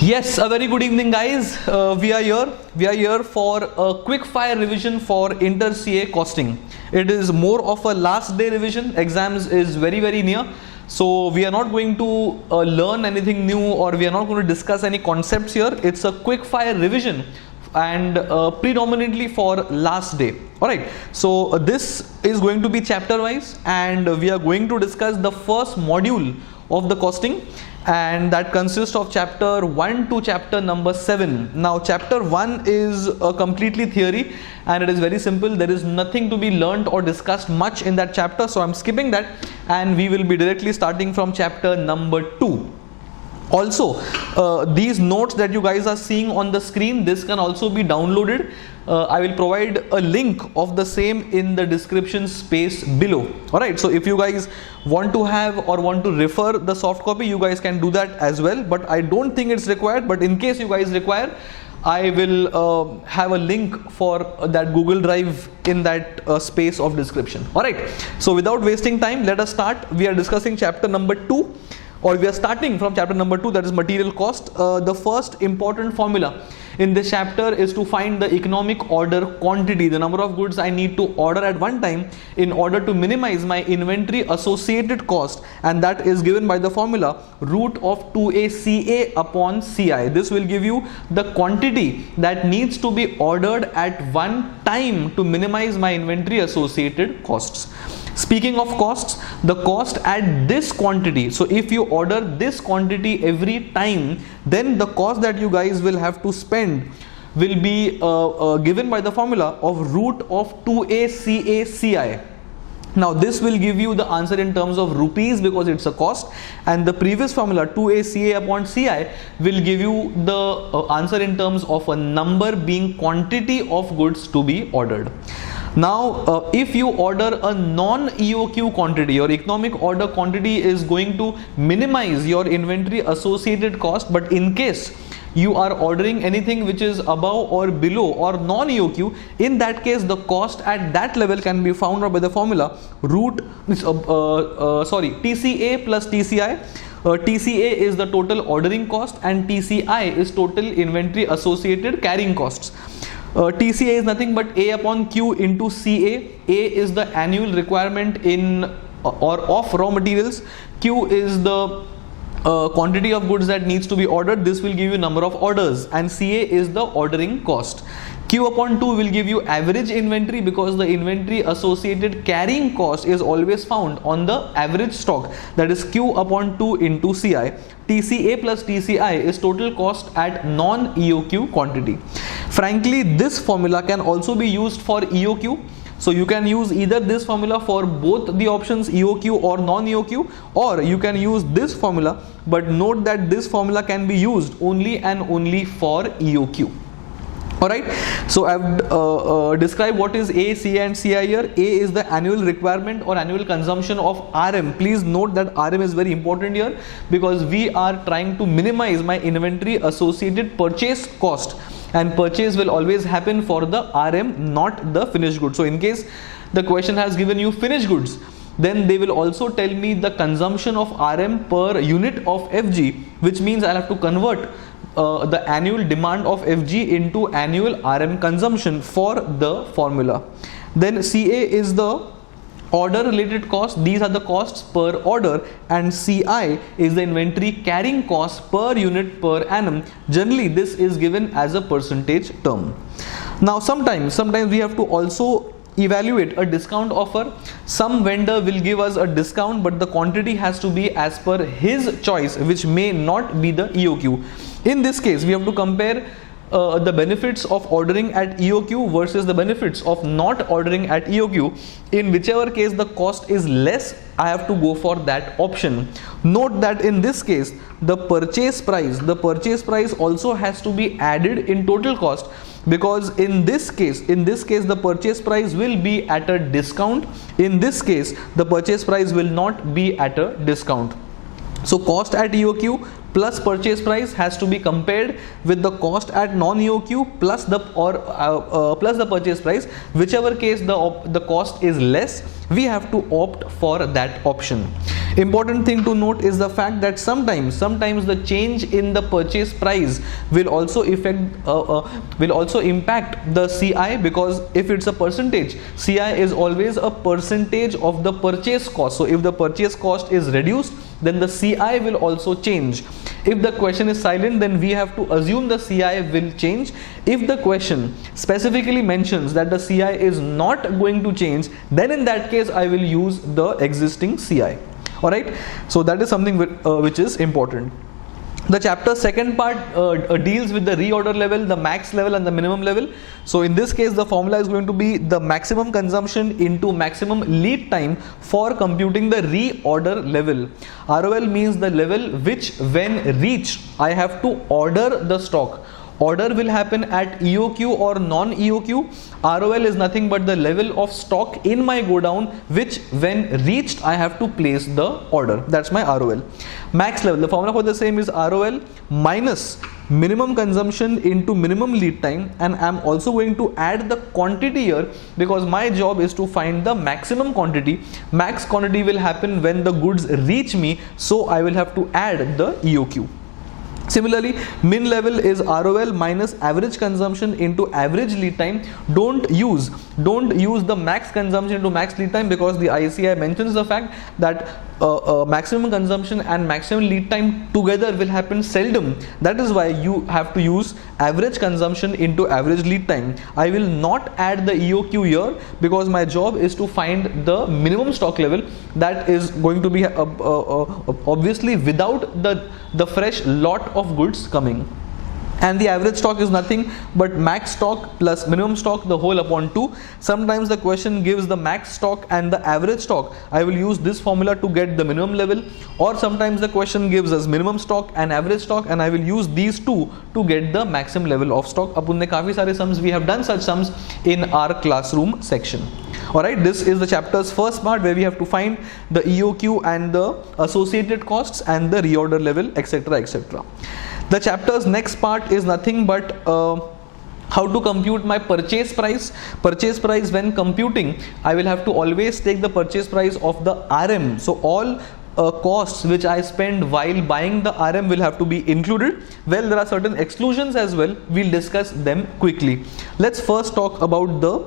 Yes, a very good evening, guys. We are here. We are here for a quick fire revision for inter CA costing. It is more of a last day revision. Exams is very near, so we are not going to learn anything new, or we are not going to discuss any concepts here. It's a quick fire revision and predominantly for last day. All right, so this is going to be chapter wise, and we are going to discuss the first module of the costing, and that consists of chapter 1 to chapter number 7. Now chapter 1 is completely theory, and it is very simple. There is nothing to be learnt or discussed much in that chapter, so I'm skipping that, and we will be directly starting from chapter number 2. Also, these notes that you guys are seeing on the screen, this can also be downloaded. I will provide a link of the same in the description space below. Alright, so if you guys want to have or want to refer the soft copy, you guys can do that as well, but I don't think it's required. But in case you guys require, I will have a link for that Google Drive in that space of description. Alright, so without wasting time, let us start. We are discussing chapter number 2. Or we are starting from chapter number 2, that is material cost. The first important formula in this chapter is to find the economic order quantity, the number of goods I need to order at one time in order to minimize my inventory associated cost, and that is given by the formula root of 2a CA upon CI. This will give you the quantity that needs to be ordered at one time to minimize my inventory associated costs. Speaking of costs, the cost at this quantity, so if you order this quantity every time, then the cost that you guys will have to spend will be given by the formula of root of 2a CA CI. Now this will give you the answer in terms of rupees because it's a cost, and the previous formula 2a CA upon CI will give you the answer in terms of a number being quantity of goods to be ordered. Now, if you order a non-EOQ quantity, your economic order quantity is going to minimize your inventory associated cost, but in case you are ordering anything which is above or below or non-EOQ, in that case the cost at that level can be found out by the formula root TCA plus TCI. TCA is the total ordering cost and TCI is total inventory associated carrying costs. TCA is nothing but A upon Q into CA. A is the annual requirement in or of raw materials. Q is the quantity of goods that needs to be ordered. This will give you number of orders, and CA is the ordering cost. Q upon 2 will give you average inventory because the inventory associated carrying cost is always found on the average stock, that is Q upon 2 into CI. TCA plus TCI is total cost at non-EOQ quantity. Frankly, this formula can also be used for EOQ. So you can use either this formula for both the options EOQ or non-EOQ, or you can use this formula, but note that this formula can be used only and only for EOQ. Alright, so I have described what is A, CA and CI here. A is the annual requirement or annual consumption of RM. Please note that RM is very important here because we are trying to minimize my inventory associated purchase cost, and purchase will always happen for the RM, not the finished goods. So in case the question has given you finished goods, then they will also tell me the consumption of RM per unit of FG, which means I'll have to convert the annual demand of FG into annual RM consumption for the formula. Then CA is the order related cost. These are the costs per order, and CI is the inventory carrying cost per unit per annum. Generally this is given as a percentage term. Now sometimes we have to also evaluate a discount offer. Some vendor will give us a discount, but the quantity has to be as per his choice, which may not be the EOQ. In this case, we have to compare the benefits of ordering at EOQ versus the benefits of not ordering at EOQ. In whichever case the cost is less, I have to go for that option. Note that in this case, the purchase price also has to be added in total cost, because in this case the purchase price will be at a discount. In this case, the purchase price will not be at a discount. So cost at EOQ plus purchase price has to be compared with the cost at non-EOQ plus the purchase price. Whichever case the cost is less, we have to opt for that option. Important thing to note is the fact that sometimes the change in the purchase price will also impact the CI, because if it's a percentage, CI is always a percentage of the purchase cost. So if the purchase cost is reduced, then the CI will also change. If the question is silent, then we have to assume the CI will change. If the question specifically mentions that the CI is not going to change, then in that case I will use the existing CI. Alright, so that is something which is important. The chapter second part deals with the reorder level, the max level and the minimum level. So in this case, the formula is going to be the maximum consumption into maximum lead time for computing the reorder level. ROL means the level which when reached, I have to order the stock. Order will happen at EOQ or non-EOQ. ROL is nothing but the level of stock in my godown which when reached I have to place the order. That's my ROL. Max level, the formula for the same is ROL minus minimum consumption into minimum lead time, and I'm also going to add the quantity here because my job is to find the maximum quantity. Max quantity will happen when the goods reach me, so I will have to add the EOQ. Similarly, min level is ROL minus average consumption into average lead time. Don't use the max consumption into max lead time, because the ICI mentions the fact that maximum consumption and maximum lead time together will happen seldom. That is why you have to use average consumption into average lead time. I will not add the EOQ here because my job is to find the minimum stock level that is going to be obviously without the fresh lot of goods coming. And the average stock is nothing but max stock plus minimum stock, the whole upon 2. Sometimes the question gives the max stock and the average stock. I will use this formula to get the minimum level, or sometimes the question gives us minimum stock and average stock, and I will use these two to get the maximum level of stock. Apunne kafi sare sums, we have done such sums in our classroom section. Alright, this is the chapter's first part where we have to find the EOQ and the associated costs and the reorder level, etc., etc. The chapter's next part is nothing but how to compute my purchase price. Purchase price, when computing, I will have to always take the purchase price of the RM. So all costs which I spend while buying the RM will have to be included. Well, there are certain exclusions as well. We'll discuss them quickly. Let's first talk about the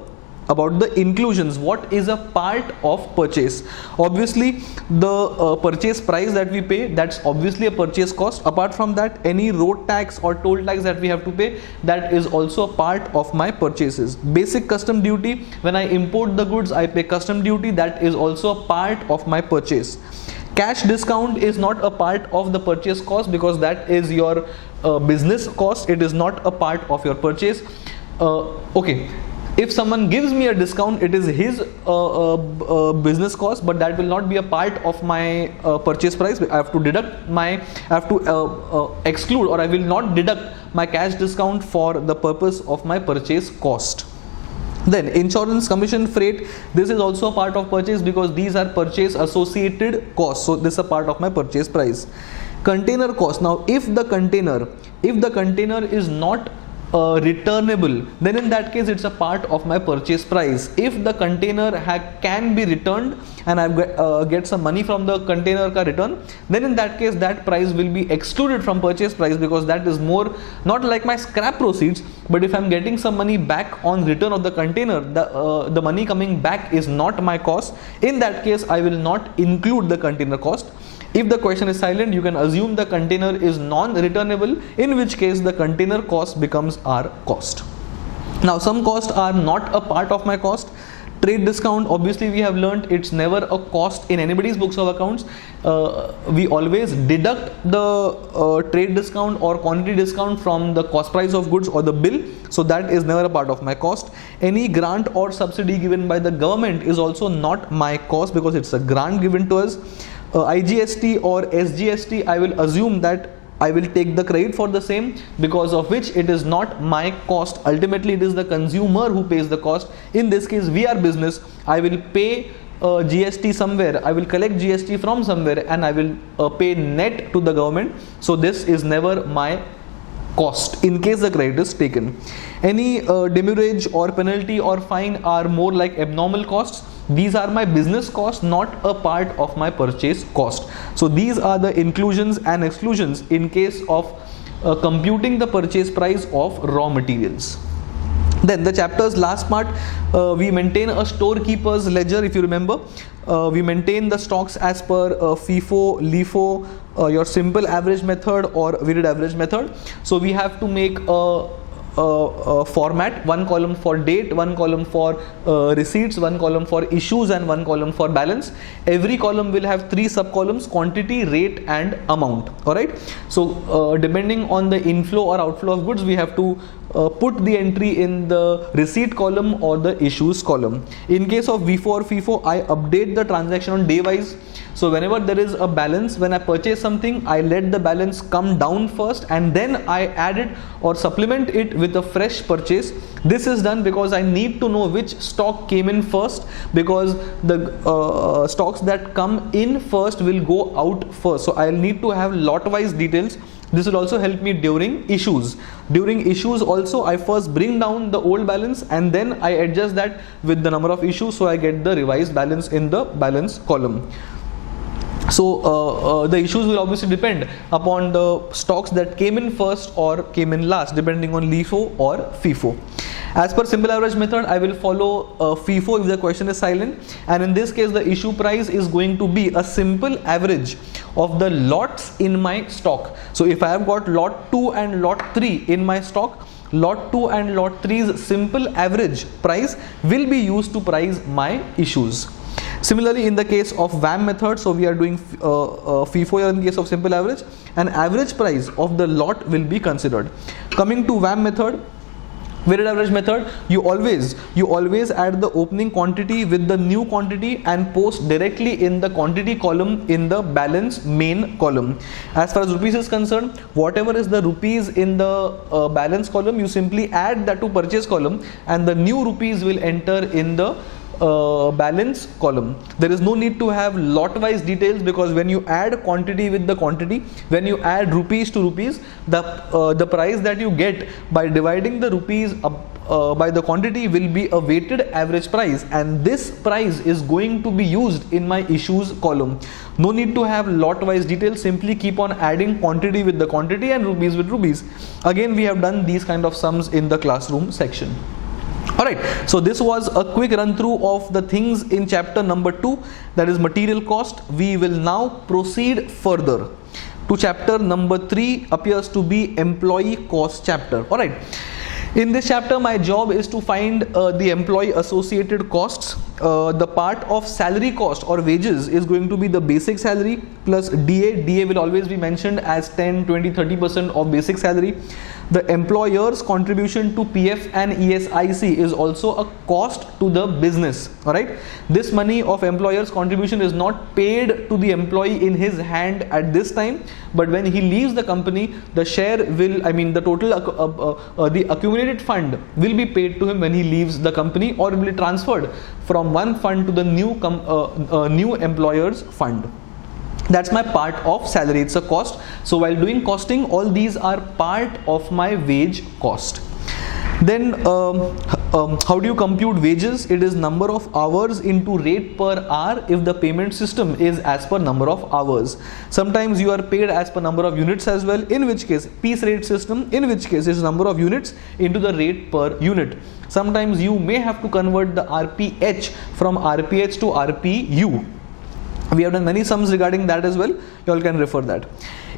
inclusions. What is a part of purchase? Obviously the purchase price that we pay, that's obviously a purchase cost. Apart from that, any road tax or toll tax that we have to pay, that is also a part of my purchases. Basic custom duty, when I import the goods I pay custom duty, that is also a part of my purchase. Cash discount is not a part of the purchase cost because that is your business cost. It is not a part of your purchase. Okay, if someone gives me a discount, it is his business cost, but that will not be a part of my purchase price. I have to exclude, or I will not deduct my cash discount for the purpose of my purchase cost. Then insurance, commission, freight, this is also a part of purchase because these are purchase associated costs. So this is a part of my purchase price. Container cost. Now if the container is not returnable, then in that case it's a part of my purchase price. If the container can be returned and I get some money from the container ka return, then in that case that price will be excluded from purchase price because that is more not like my scrap proceeds. But if I'm getting some money back on return of the container, the money coming back is not my cost. In that case I will not include the container cost. If the question is silent, you can assume the container is non-returnable, in which case the container cost becomes our cost. Now some costs are not a part of my cost. Trade discount, obviously we have learnt it's never a cost in anybody's books of accounts. We always deduct the trade discount or quantity discount from the cost price of goods or the bill, so that is never a part of my cost. Any grant or subsidy given by the government is also not my cost because it's a grant given to us. IGST or SGST, I will assume that I will take the credit for the same, because of which it is not my cost. Ultimately it is the consumer who pays the cost. In this case we are business. I will pay GST somewhere, I will collect GST from somewhere and I will pay net to the government. So this is never my cost in case the credit is taken. Any demurrage or penalty or fine are more like abnormal costs. These are my business costs, not a part of my purchase cost. So these are the inclusions and exclusions in case of computing the purchase price of raw materials. Then the chapter's last part, we maintain a storekeeper's ledger. If you remember, we maintain the stocks as per FIFO, LIFO, your simple average method or weighted average method. So we have to make a format, one column for date, one column for receipts, one column for issues, and one column for balance. Every column will have 3 sub columns: quantity, rate, and amount. Alright, so depending on the inflow or outflow of goods, we have to put the entry in the receipt column or the issues column. In case of V4 or FIFO, I update the transaction on day wise. So whenever there is a balance, when I purchase something, I let the balance come down first and then I add it or supplement it with a fresh purchase. This is done because I need to know which stock came in first, because the stocks that come in first will go out first. So I'll need to have lot wise details. This will also help me during issues. During issues also, I first bring down the old balance and then I adjust that with the number of issues, so I get the revised balance in the balance column. So the issues will obviously depend upon the stocks that came in first or came in last, depending on LIFO or FIFO. As per simple average method, I will follow FIFO if the question is silent, and in this case the issue price is going to be a simple average of the lots in my stock. So if I have got lot 2 and lot 3 in my stock, lot 2 and lot 3's simple average price will be used to price my issues. Similarly, in the case of VAM method, so we are doing FIFO here in case of simple average, an average price of the lot will be considered. Coming to VAM method, weighted average method, you always add the opening quantity with the new quantity and post directly in the quantity column in the balance main column. As far as rupees is concerned, whatever is the rupees in the balance column, you simply add that to purchase column and the new rupees will enter in the balance column. There is no need to have lot wise details, because when you add quantity with the quantity, when you add rupees to rupees, the price that you get by dividing the rupees by the quantity will be a weighted average price, and this price is going to be used in my issues column. No need to have lot wise details, simply keep on adding quantity with the quantity and rupees with rupees. Again, we have done these kind of sums in the classroom section. Alright, so this was a quick run through of the things in chapter number 2, that is material cost. We will now proceed further to chapter number 3, appears to be employee cost chapter. Alright, in this chapter my job is to find the employee associated costs. The part of salary cost or wages is going to be the basic salary plus DA. DA will always be mentioned as 10, 20, 30% of basic salary. The employer's contribution to PF and ESIC is also a cost to the business. Alright, this money of employer's contribution is not paid to the employee in his hand at this time, but when he leaves the company, the share will, the total the accumulated fund will be paid to him when he leaves the company, or will be transferred from one fund to the new employer's fund. That's my part of salary, it's a cost. So while doing costing, all these are part of my wage cost. Then how do you compute wages? It is number of hours into rate per hour if the payment system is as per number of hours. Sometimes you are paid as per number of units as well, in which case piece rate system, in which case is number of units into the rate per unit. Sometimes you may have to convert the RPH from RPH to RPU. We have done many sums regarding that as well. You all can refer that.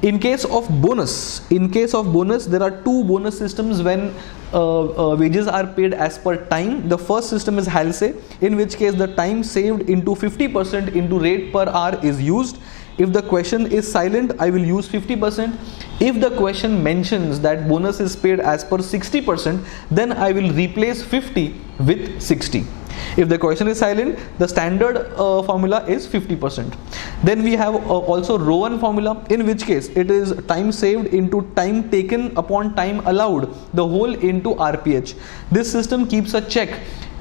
In case of bonus, there are two bonus systems when wages are paid as per time. The first system is HALSE, in which case the time saved into 50% into rate per hour is used. If the question is silent, I will use 50%. If the question mentions that bonus is paid as per 60%, then I will replace 50 with 60. If the question is silent, the standard formula is 50%. Then we have also Rowan formula, in which case it is time saved into time taken upon time allowed, the whole into RPH. This system keeps a check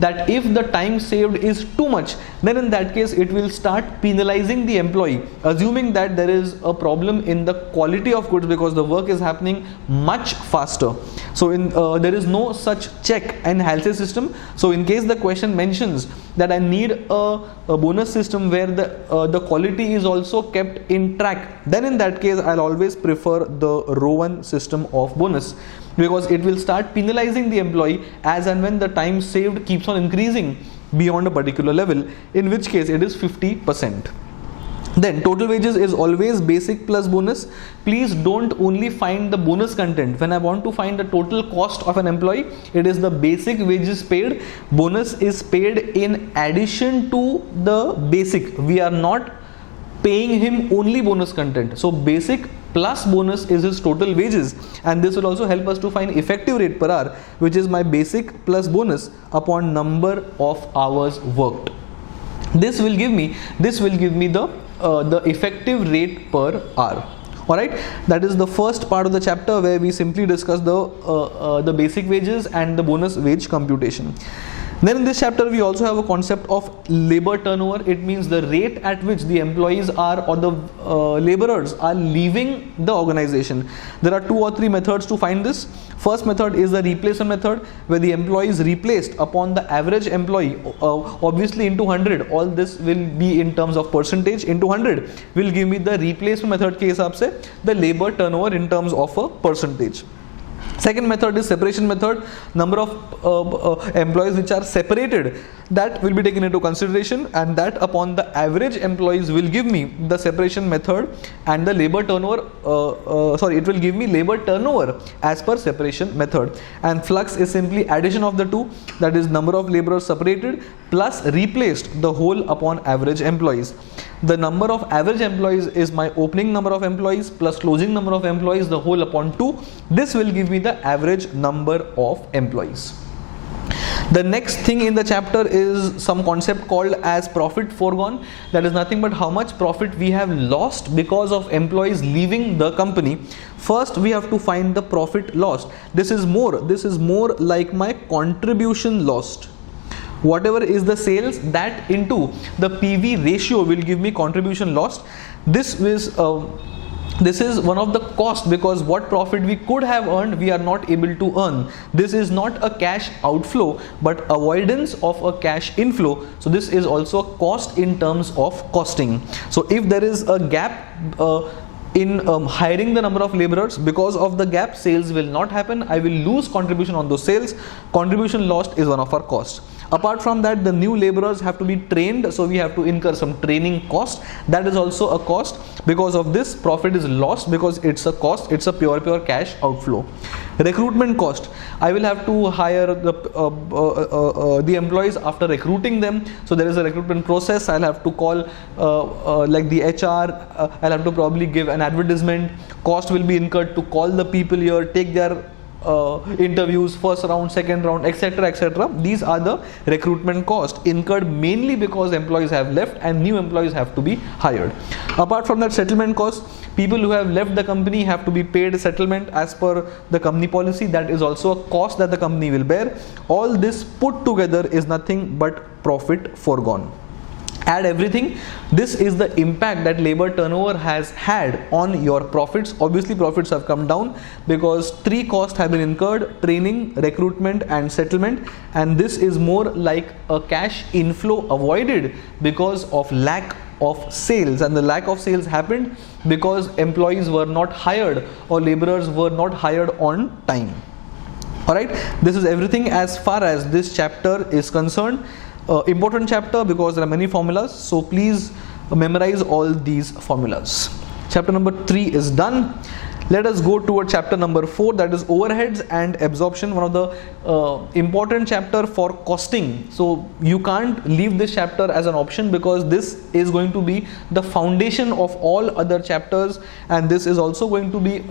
that if the time saved is too much, then in that case it will start penalizing the employee, assuming that there is a problem in the quality of goods because the work is happening much faster. So there is no such check and HALSE system. So in case the question mentions that I need a bonus system where the quality is also kept in track, then in that case I'll always prefer the row 1 system of bonus, because it will start penalizing the employee as and when the time saved keeps on increasing beyond a particular level, in which case it is 50%. Then total wages is always basic plus bonus. Please don't only find the bonus content. When I want to find the total cost of an employee, it is the basic wages paid. Bonus is paid in addition to the basic. We are not paying him only bonus content. So basic plus bonus is his total wages, and this will also help us to find effective rate per hour, which is my basic plus bonus upon number of hours worked. This will give me the effective rate per hour. Alright, that is the first part of the chapter where we simply discuss the basic wages and the bonus wage computation. Then in this chapter we also have a concept of labor turnover. It means the rate at which the employees are, or the laborers are leaving the organization. There are 2 or 3 methods to find this. First method is the replacement method, where the employee is replaced upon the average employee, obviously into 100. All this will be in terms of percentage into 100 will give me the replacement method ke hisab se the labor turnover in terms of a percentage. Second method is separation method. Number of employees which are separated, that will be taken into consideration, and that upon the average employees will give me the separation method and the labor turnover, it will give me labor turnover as per separation method. And flux is simply addition of the two, that is number of laborers separated plus replaced, the whole upon average employees. The number of average employees is my opening number of employees plus closing number of employees, the whole upon 2. This will give me the average number of employees. The next thing in the chapter is some concept called as profit foregone. That is nothing but how much profit we have lost because of employees leaving the company. First we have to find the profit lost. This is more like my contribution lost. Whatever is the sales, that into the PV ratio will give me contribution lost. This is one of the cost, because what profit we could have earned we are not able to earn. This is not a cash outflow but avoidance of a cash inflow. So this is also a cost in terms of costing. So if there is a gap in hiring the number of laborers, because of the gap sales will not happen, I will lose contribution on those sales. Contribution lost is one of our costs. Apart from that, the new laborers have to be trained, so we have to incur some training cost. That is also a cost. Because of this, profit is lost because it's a cost, it's a pure cash outflow. Recruitment cost, I will have to hire the employees after recruiting them. So there is a recruitment process. I'll have to call like the HR, I'll have to probably give an advertisement. Cost will be incurred to call the people here, take their interviews, first round, second round, etc., etc. These are the recruitment costs incurred mainly because employees have left and new employees have to be hired. Apart from that, settlement costs, people who have left the company have to be paid settlement as per the company policy. That is also a cost that the company will bear. All this put together is nothing but profit foregone. Add everything. This is the impact that labor turnover has had on your profits. Obviously profits have come down because 3 costs have been incurred: training, recruitment and settlement, and this is more like a cash inflow avoided because of lack of sales, and the lack of sales happened because employees were not hired or laborers were not hired on time. Alright, this is everything as far as this chapter is concerned. Important chapter because there are many formulas, so please memorize all these formulas. Chapter number 3 is done. Let us go toward chapter number 4, that is overheads and absorption, one of the important chapter for costing. So you can't leave this chapter as an option because this is going to be the foundation of all other chapters, and this is also going to be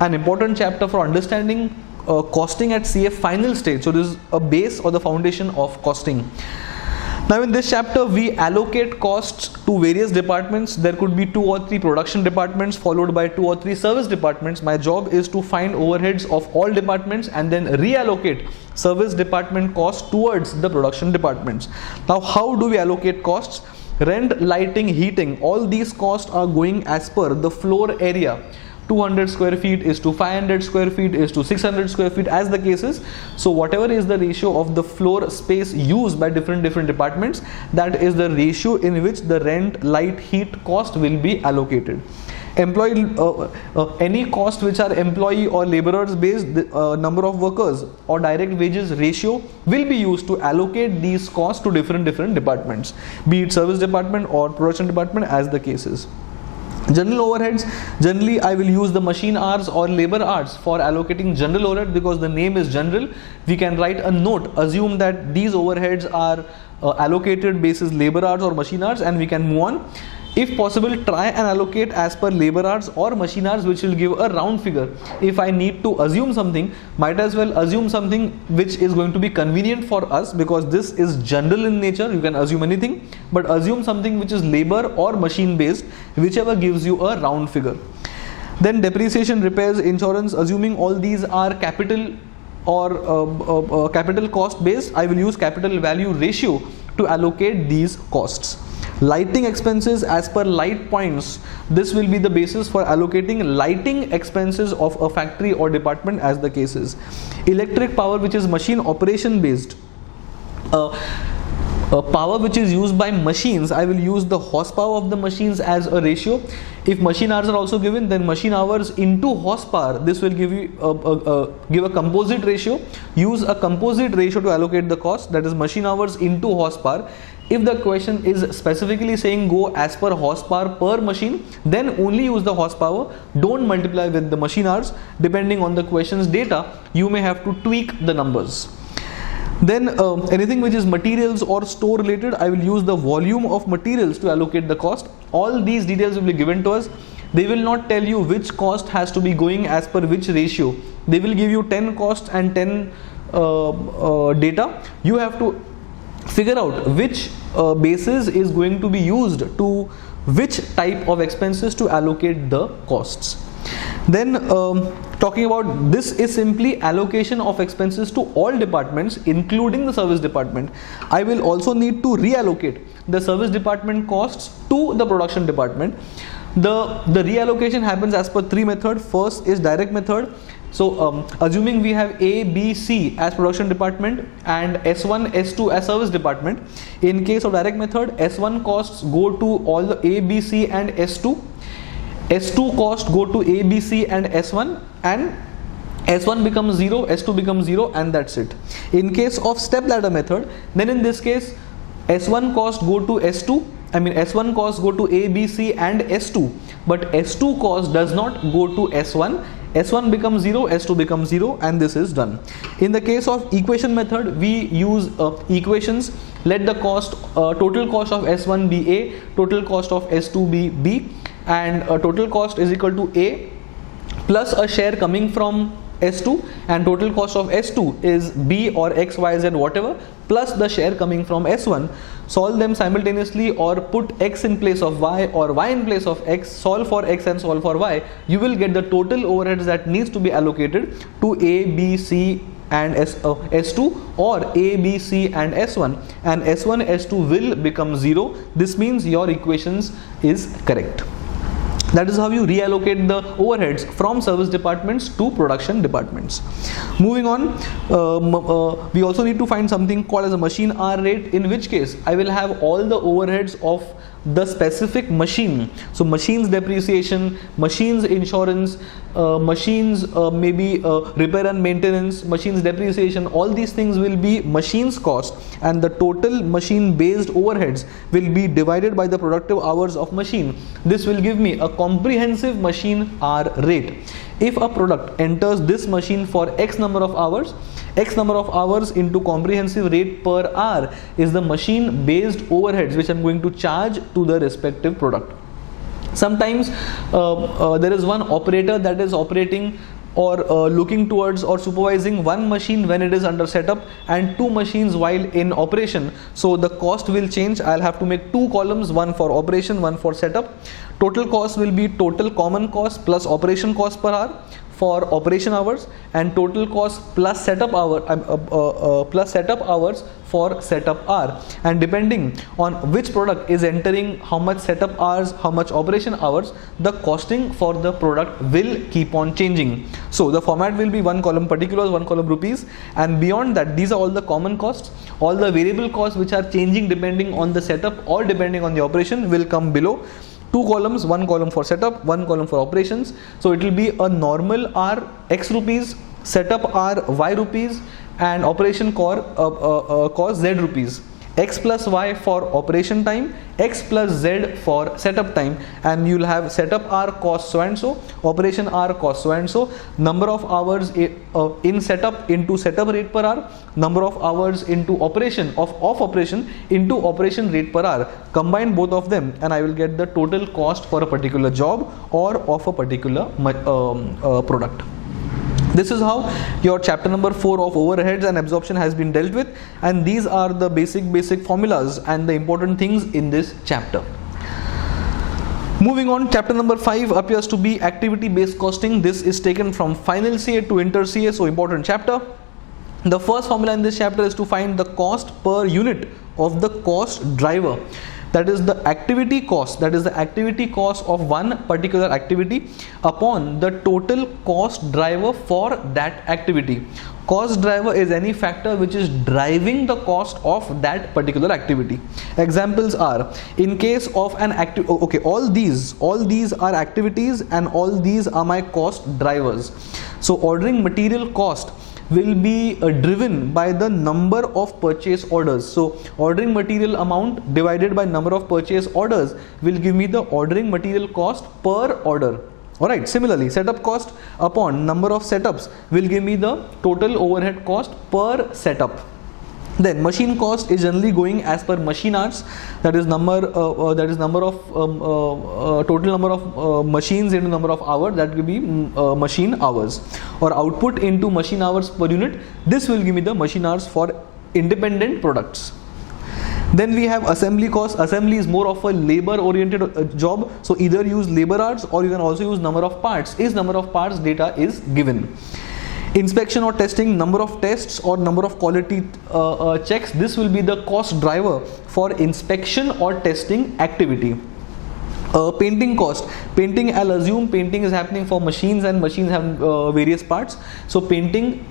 an important chapter for understanding costing at CA final stage. So this is a base or the foundation of costing. Now in this chapter we allocate costs to various departments. There could be 2 or 3 production departments followed by 2 or 3 service departments. My job is to find overheads of all departments and then reallocate service department costs towards the production departments. Now how do we allocate costs? Rent, lighting, heating, all these costs are going as per the floor area. 200 square feet is to 500 square feet is to 600 square feet as the case is. So whatever is the ratio of the floor space used by different departments, that is the ratio in which the rent, light, heat cost will be allocated. Employee any cost which are employee or laborers based, number of workers or direct wages ratio will be used to allocate these costs to different departments, be it service department or production department as the case is. General overheads, generally I will use the machine hours or labor hours for allocating general overhead because the name is general. We can write a note, assume that these overheads are allocated basis labor hours or machine hours, and we can move on. If possible, try and allocate as per labor hours or machine hours, which will give a round figure. If I need to assume something, might as well assume something which is going to be convenient for us, because this is general in nature. You can assume anything, but assume something which is labor or machine based, whichever gives you a round figure. Then depreciation, repairs, insurance, assuming all these are capital or capital cost based, I will use capital value ratio to allocate these costs. Lighting expenses as per light points, this will be the basis for allocating lighting expenses of a factory or department as the case is. Electric power, which is machine operation based, power which is used by machines, I will use the horsepower of the machines as a ratio. If machine hours are also given, then machine hours into horsepower, this will give you give a composite ratio. Use a composite ratio to allocate the cost, that is machine hours into horsepower. If the question is specifically saying go as per horsepower per machine, then only use the horsepower, don't multiply with the machine hours. Depending on the question's data, you may have to tweak the numbers. Then anything which is materials or store related, I will use the volume of materials to allocate the cost. All these details will be given to us. They will not tell you which cost has to be going as per which ratio. They will give you 10 costs and 10 data. You have to figure out which basis is going to be used to which type of expenses to allocate the costs. Then talking about this is simply allocation of expenses to all departments including the service department. I will also need to reallocate the service department costs to the production department. The reallocation happens as per 3 methods. First is direct method. So assuming we have A, B, C as production department and S1, S2 as service department, in case of direct method, S1 costs go to all the A, B, C and S2. S2 costs go to A, B, C and S1, and S1 becomes 0, S2 becomes 0, and that's it. In case of step ladder method, then in this case S1 costs go to S2, S1 costs go to A, B, C and S2, but S2 cost does not go to S1. S1 becomes 0, S2 becomes 0, and this is done. In the case of equation method, we use equations. Let the cost, total cost of S1 be A, total cost of S2 be B, and total cost is equal to A plus a share coming from S2, and total cost of S2 is B or X, Y, Z, whatever, plus the share coming from S1. Solve them simultaneously or put X in place of Y or Y in place of X, solve for X and solve for Y. You will get the total overheads that needs to be allocated to A, B, C and S2 or A, B, C and S1, and S1, S2 will become 0. This means your equations is correct. That is how you reallocate the overheads from service departments to production departments. Moving on, we also need to find something called as a machine hour rate, in which case I will have all the overheads of the specific machine. So machines depreciation, machines insurance, machines maybe repair and maintenance, machines depreciation, all these things will be machines cost, and the total machine based overheads will be divided by the productive hours of machine. This will give me a comprehensive machine hour rate. If a product enters this machine for X number of hours into comprehensive rate per hour is the machine based overheads which I'm going to charge to the respective product. Sometimes there is one operator that is operating or looking towards or supervising one machine when it is under setup and two machines while in operation. So the cost will change. I'll have to make two columns, one for operation, one for setup. Total cost will be total common cost plus operation cost per hour for operation hours, and total cost plus setup hours for setup hour. And depending on which product is entering how much setup hours, how much operation hours, the costing for the product will keep on changing. So the format will be one column particulars, one column rupees, and beyond that these are all the common costs. All the variable costs which are changing depending on the setup or depending on the operation will come below. Two columns, one column for setup, one column for operations. So it will be a normal hour X rupees, setup hour Y rupees, and operation cost Z rupees. X plus Y for operation time, X plus Z for setup time, and you'll have setup hour cost so and so, operation hour cost so and so, number of hours in setup into setup rate per hour, number of hours into operation of operation into operation rate per hour. Combine both of them and I will get the total cost for a particular job or of a particular product. This is how your chapter number 4 of overheads and absorption has been dealt with, and these are the basic formulas and the important things in this chapter. Moving on, chapter number 5 appears to be activity based costing. This is taken from final CA to inter CA, so important chapter. The first formula in this chapter is to find the cost per unit of the cost driver. That is the activity cost, of one particular activity upon the total cost driver for that activity. Cost driver is any factor which is driving the cost of that particular activity. Examples are, in case of an all these are activities and all these are my cost drivers. So ordering material cost will be driven by the number of purchase orders. So ordering material amount divided by number of purchase orders will give me the ordering material cost per order. Alright, similarly setup cost upon number of setups will give me the total overhead cost per setup. Then machine cost is generally going as per machine hours, that is total number of machines into number of hours, that will be machine hours, or output into machine hours per unit. This will give me the machine hours for independent products. Then we have assembly cost. Assembly is more of a labor oriented job, so either use labor hours or you can also use number of parts. Is number of parts data is given. Inspection or testing, number of tests or number of quality checks, this will be the cost driver for inspection or testing activity. Painting cost. Painting, I'll assume painting is happening for machines and machines have various parts. So painting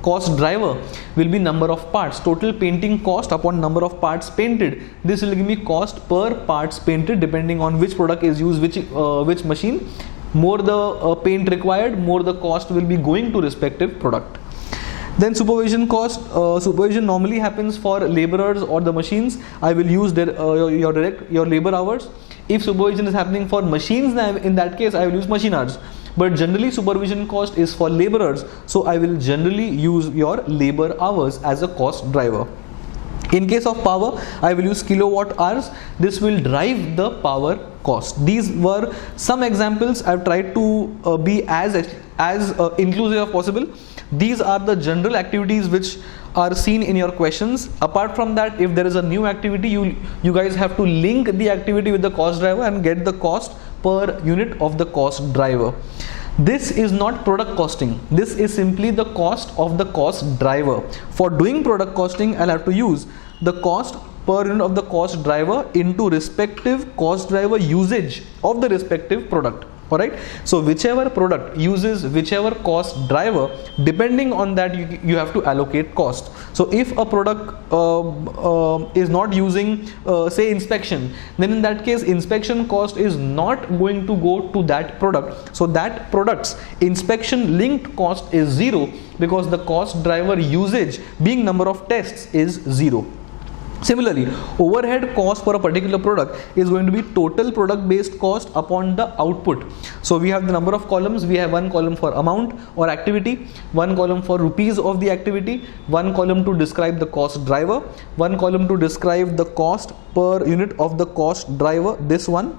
cost driver will be number of parts. Total painting cost upon number of parts painted. This will give me cost per parts painted depending on which product is used, which machine. More the paint required, more the cost will be going to respective product. Then supervision cost. Supervision normally happens for laborers or the machines. I will use your labor hours. If supervision is happening for machines, in that case I will use machine hours. But generally supervision cost is for laborers, so I will generally use your labor hours as a cost driver. In case of power, I will use kilowatt hours. This will drive the power cost. These were some examples. I've tried to be as inclusive as possible. These are the general activities which are seen in your questions. Apart from that, if there is a new activity, you guys have to link the activity with the cost driver and get the cost per unit of the cost driver. This is not product costing. This is simply the cost of the cost driver. For doing product costing, I'll have to use the cost per unit of the cost driver into respective cost driver usage of the respective product. Alright, so whichever product uses whichever cost driver, depending on that you have to allocate cost. So if a product is not using say inspection, then in that case inspection cost is not going to go to that product. So that product's inspection linked cost is 0 because the cost driver usage being number of tests is 0. Similarly, overhead cost for a particular product is going to be total product based cost upon the output. So we have the number of columns. We have one column for amount or activity, one column for rupees of the activity, one column to describe the cost driver, one column to describe the cost per unit of the cost driver, this one,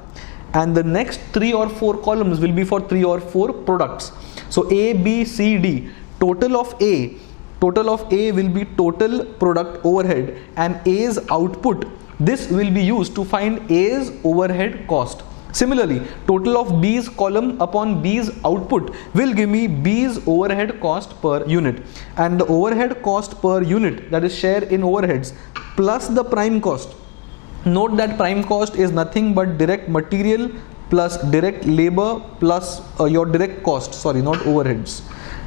and the next 3 or 4 columns will be for 3 or 4 products. So A, B, C, D, total of A will be total product overhead, and A's output, this will be used to find A's overhead cost. Similarly, total of B's column upon B's output will give me B's overhead cost per unit, and the overhead cost per unit, that is share in overheads, plus the prime cost. Note that prime cost is nothing but direct material plus direct labor plus your direct cost, sorry, not overheads.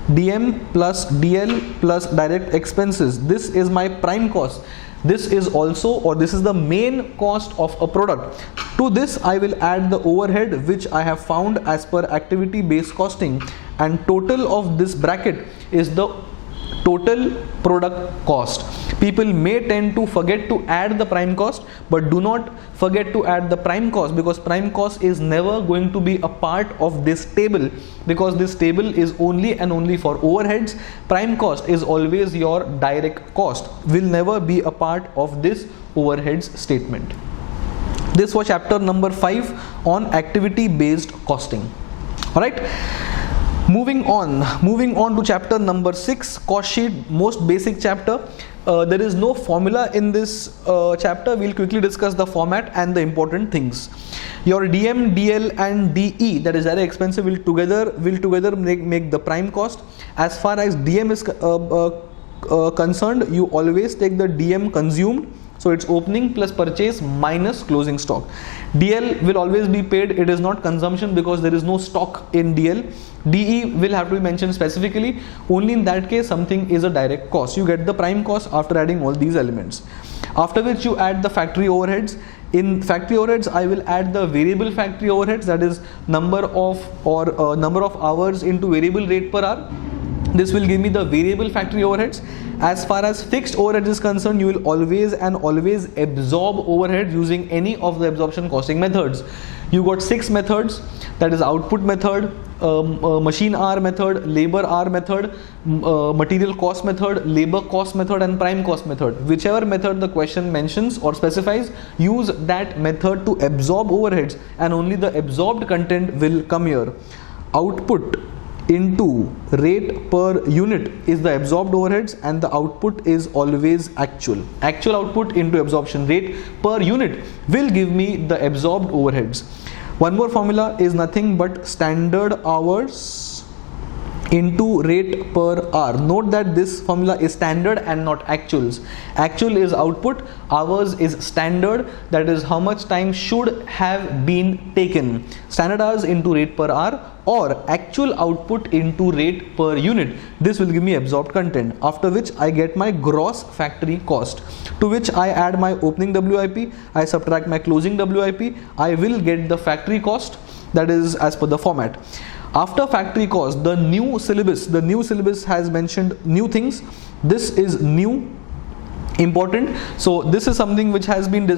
DM plus DL plus direct expenses, this is my prime cost. This is also, or this is the main cost of a product. To this I will add the overhead which I have found as per activity based costing, and total of this bracket is the total product cost. People may tend to forget to add the prime cost, but do not forget to add the prime cost, because prime cost is never going to be a part of this table, because this table is only and only for overheads. Prime cost is always your direct cost, will never be a part of this overheads statement. This was chapter number 5 on activity based costing. All right. Moving on to chapter number 6, cost sheet, most basic chapter. There is no formula in this chapter. We'll quickly discuss the format and the important things. Your DM, DL and DE, that is direct expenses, will together make the prime cost. As far as DM is concerned, you always take the DM consumed, so it's opening plus purchase minus closing stock. DL will always be paid, it is not consumption because there is no stock in DL. DE will have to be mentioned specifically, only in that case something is a direct cost. You get the prime cost after adding all these elements. After which you add the factory overheads. In factory overheads I will add the variable factory overheads, that is number of hours into variable rate per hour. This will give me the variable factory overheads. As far as fixed overheads is concerned, you will always absorb overhead using any of the absorption costing methods. You got 6 methods, that is output method, machine hour method, labor hour method, material cost method, labor cost method and prime cost method. Whichever method the question mentions or specifies, use that method to absorb overheads, and only the absorbed content will come here. Output into rate per unit is the absorbed overheads, and the output is always actual. Actual output into absorption rate per unit will give me the absorbed overheads. One more formula is nothing but standard hours into rate per hour. Note that this formula is standard and not actuals. Actual is output, hours is standard, that is how much time should have been taken. Standard hours into rate per hour, or actual output into rate per unit. This will give me absorbed content, after which I get my gross factory cost, to which I add my opening WIP, I subtract my closing WIP, I will get the factory cost, that is as per the format. After factory cost, the new syllabus has mentioned new things. This is new, important. So this is something which has been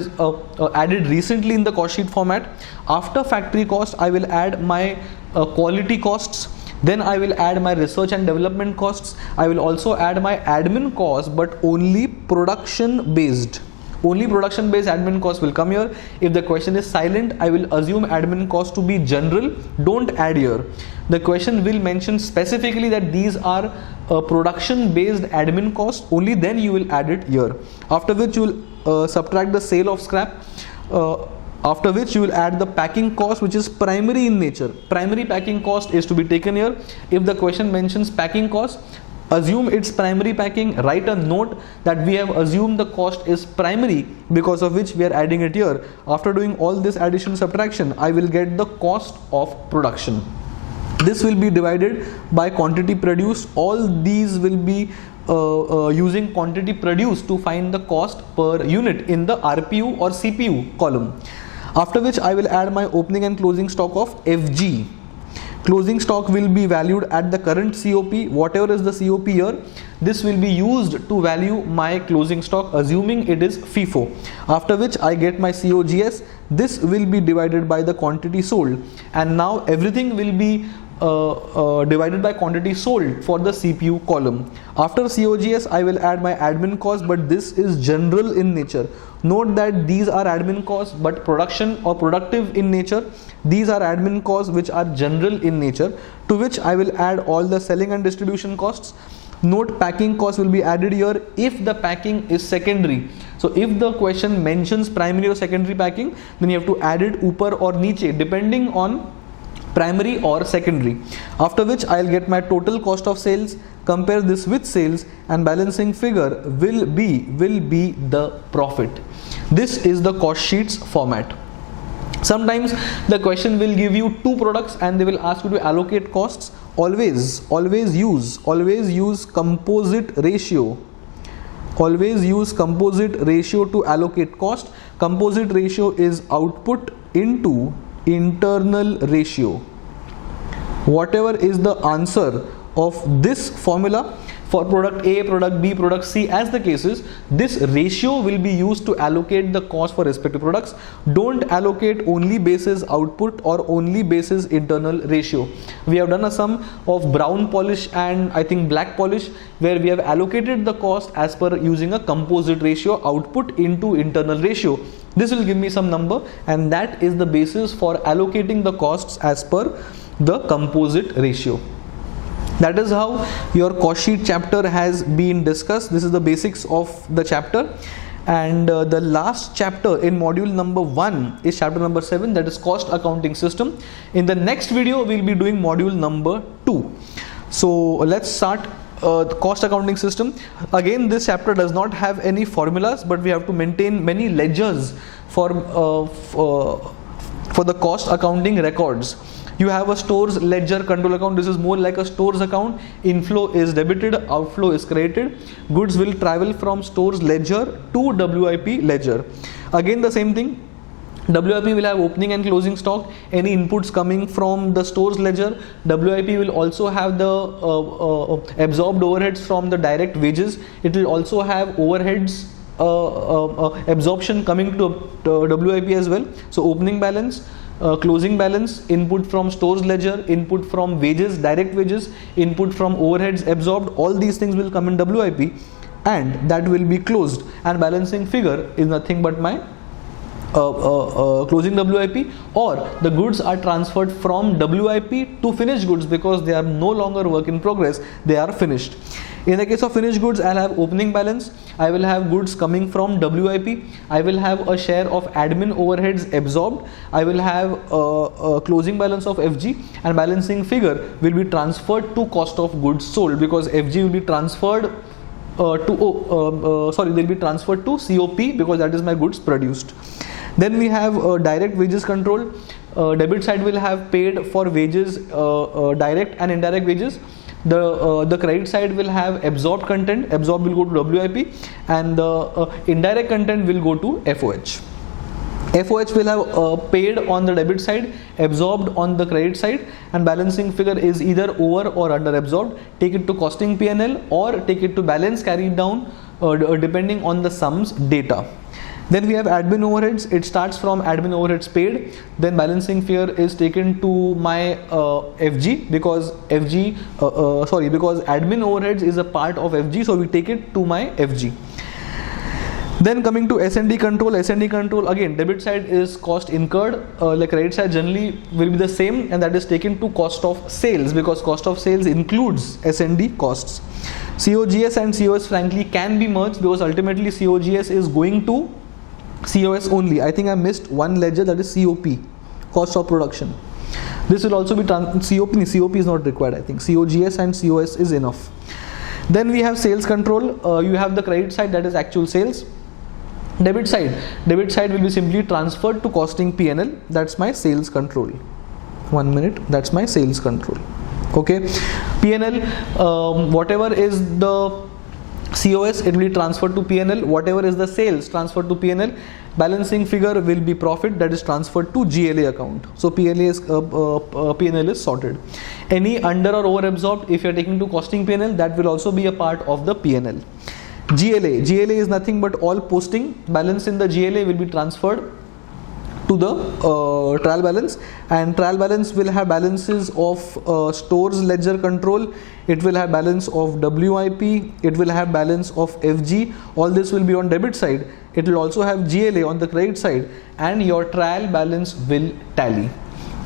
added recently in the cost sheet format. After factory cost, I will add my quality costs. Then I will add my research and development costs. I will also add my admin costs, but only production based. Only production based admin costs will come here. If the question is silent, I will assume admin cost to be general. Don't add here. The question will mention specifically that these are production based admin costs. Only then you will add it here. After which you will subtract the sale of scrap. After which you will add the packing cost, which is primary in nature. Primary packing cost is to be taken here. If the question mentions packing cost, assume it's primary packing. Write a note that we have assumed the cost is primary, because of which we are adding it here. After doing all this addition subtraction, I will get the cost of production. This will be divided by quantity produced. All these will be using quantity produced to find the cost per unit in the RPU or CPU column. After which I will add my opening and closing stock of FG. Closing stock will be valued at the current COP, whatever is the COP here. This will be used to value my closing stock, assuming it is FIFO. After which I get my COGS. This will be divided by the quantity sold, and now everything will be divided by quantity sold for the CPU column. After COGS, I will add my admin cost, but this is general in nature. Note that these are admin costs, but production or productive in nature. These are admin costs which are general in nature, to which I will add all the selling and distribution costs. Note packing cost will be added here if the packing is secondary. So if the question mentions primary or secondary packing, then you have to add it upar or niche depending on primary or secondary. After which I'll get my total cost of sales, compare this with sales, and balancing figure will be the profit. This is the cost sheets format. Sometimes the question will give you two products and they will ask you to allocate costs. Always use composite ratio. Always use composite ratio to allocate cost. Composite ratio is output into internal ratio. Whatever is the answer of this formula for product A, product B, product C, as the case is, this ratio will be used to allocate the cost for respective products. Don't allocate only basis output or only basis internal ratio. We have done a sum of brown polish and I think black polish, where we have allocated the cost as per using a composite ratio, output into internal ratio. This will give me some number, and that is the basis for allocating the costs as per the composite ratio. That is how your cost sheet chapter has been discussed. This is the basics of the chapter, and the last chapter in module number 1 is chapter number 7, that is cost accounting system. In the next video we will be doing module number 2. So let's start the cost accounting system. Again, this chapter does not have any formulas, but we have to maintain many ledgers for the cost accounting records. You have a stores ledger control account. This is more like a stores account. Inflow is debited, outflow is credited. Goods will travel from stores ledger to WIP ledger. Again the same thing. WIP will have opening and closing stock, any inputs coming from the stores ledger. WIP will also have the absorbed overheads from the direct wages. It will also have overheads absorption coming to WIP as well. So opening balance, closing balance, input from stores ledger, input from wages, direct wages, input from overheads absorbed, all these things will come in WIP, and that will be closed, and balancing figure is nothing but my closing WIP, or the goods are transferred from WIP to finished goods because they are no longer work in progress, they are finished. In the case of finished goods, I'll have opening balance, I will have goods coming from WIP, I will have a share of admin overheads absorbed, I will have a closing balance of FG, and balancing figure will be transferred to cost of goods sold, because FG will be transferred they'll be transferred to COP because that is my goods produced. Then we have direct wages control. Debit side will have paid for wages, direct and indirect wages. The credit side will have absorbed content. Absorbed will go to WIP, and the indirect content will go to FOH. FOH will have paid on the debit side, absorbed on the credit side, and balancing figure is either over or under absorbed. Take it to costing P&L or take it to balance carried down depending on the sums data. Then we have admin overheads. It starts from admin overheads paid, then balancing figure is taken to my FG because admin overheads is a part of FG, so we take it to my FG. Then coming to S&D control, again debit side is cost incurred, like credit side generally will be the same, and that is taken to cost of sales because cost of sales includes S&D costs. COGS and COS frankly can be merged because ultimately COGS is going to COS only. I think I missed one ledger, that is COP, cost of production. This will also be COP is not required. I think COGS and COS is enough. Then we have sales control. You have the credit side, that is actual sales. Debit side will be simply transferred to costing P&L. That's my sales control. 1 minute. That's my sales control. Okay. P&L, whatever is the COS, it will be transferred to P&L. Whatever is the sales, transferred to P&L. Balancing figure will be profit, that is transferred to GLA account. So P&L is sorted. Any under or over absorbed, if you are taking to costing P&L, that will also be a part of the P&L. GLA is nothing but all posting. Balance in the GLA will be transferred to the trial balance, and trial balance will have balances of stores ledger control, it will have balance of WIP, it will have balance of FG. All this will be on debit side, it will also have GLA on the credit side, and your trial balance will tally.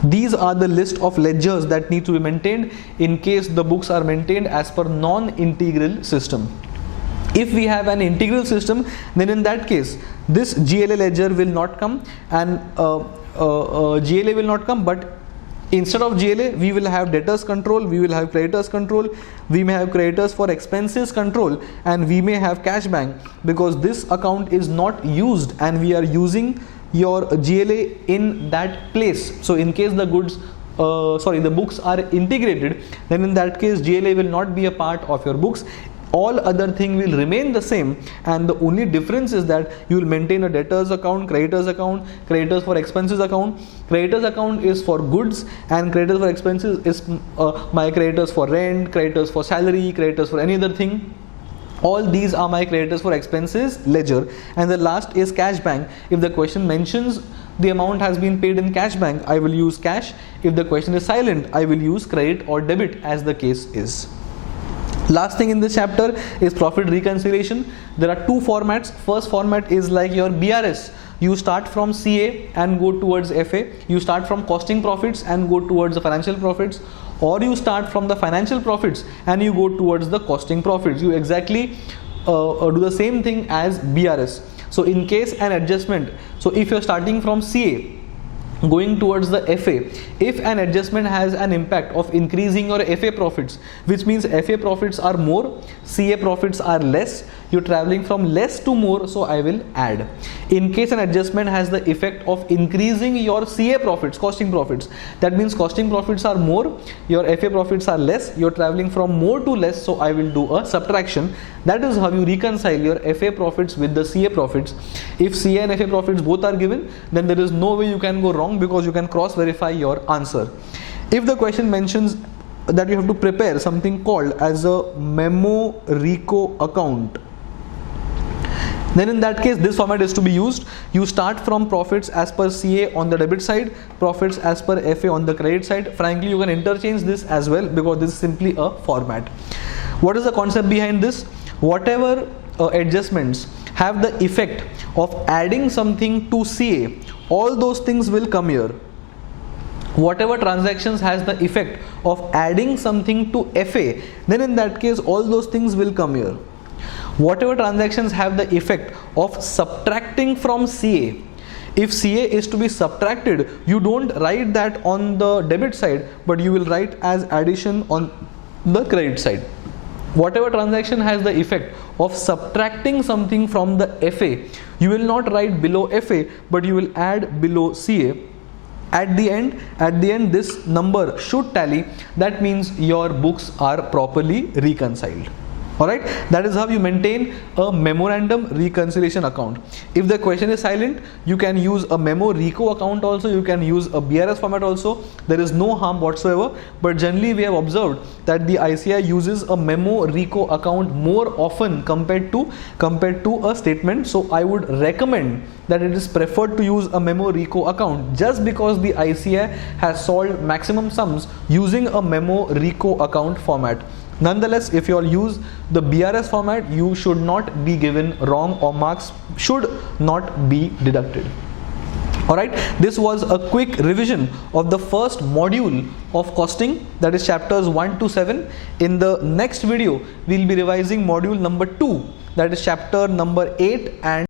These are the list of ledgers that need to be maintained in case the books are maintained as per non-integral system. If we have an integral system, then in that case this GLA ledger will not come, and GLA will not come, but instead of GLA we will have debtors control, we will have creditors control, we may have creditors for expenses control, and we may have cash bank, because this account is not used and we are using your GLA in that place. So in case the the books are integrated, then in that case GLA will not be a part of your books. All other thing will remain the same, and the only difference is that you will maintain a debtors account, creditors for expenses account. Creditors account is for goods, and creditors for expenses is my creditors for rent, creditors for salary, creditors for any other thing. All these are my creditors for expenses ledger. And the last is cash bank. If the question mentions the amount has been paid in cash bank, I will use cash. If the question is silent, I will use credit or debit as the case is. Last thing in this chapter is profit reconciliation. There are two formats. First format is like your BRS. You start from CA and go towards FA. You start from costing profits and go towards the financial profits, or you start from the financial profits and you go towards the costing profits. You exactly do the same thing as BRS. So in case an adjustment, so if you're starting from CA going towards the FA, if an adjustment has an impact of increasing your FA profits, which means FA profits are more, CA profits are less, you're traveling from less to more, so I will add. In case an adjustment has the effect of increasing your CA profits, costing profits, that means costing profits are more, your FA profits are less, you're traveling from more to less, so I will do a subtraction. That is how you reconcile your FA profits with the CA profits. If CA and FA profits both are given, then there is no way you can go wrong, because you can cross verify your answer. If the question mentions that you have to prepare something called as a memo reco account, then in that case this format is to be used. You start from profits as per CA on the debit side, profits as per FA on the credit side. Frankly, you can interchange this as well, because this is simply a format. What is the concept behind this? Whatever adjustments have the effect of adding something to CA, all those things will come here. Whatever transactions has the effect of adding something to FA, then in that case all those things will come here. Whatever transactions have the effect of subtracting from CA, if CA is to be subtracted, you don't write that on the debit side, but you will write as addition on the credit side. Whatever transaction has the effect of subtracting something from the FA, you will not write below FA, but you will add below CA. At the end this number should tally. That means your books are properly reconciled. Alright, that is how you maintain a memorandum reconciliation account. If the question is silent, you can use a memo reco account also, you can use a BRS format also. There is no harm whatsoever, but generally we have observed that the ICI uses a memo reco account more often compared to a statement. So I would recommend that it is preferred to use a memo reco account, just because the ICI has solved maximum sums using a memo reco account format. Nonetheless, if you all use the BRS format, you should not be given wrong, or marks should not be deducted. Alright, this was a quick revision of the first module of costing, that is chapters 1 to 7. In the next video, we will be revising module number 2, that is chapter number 8 and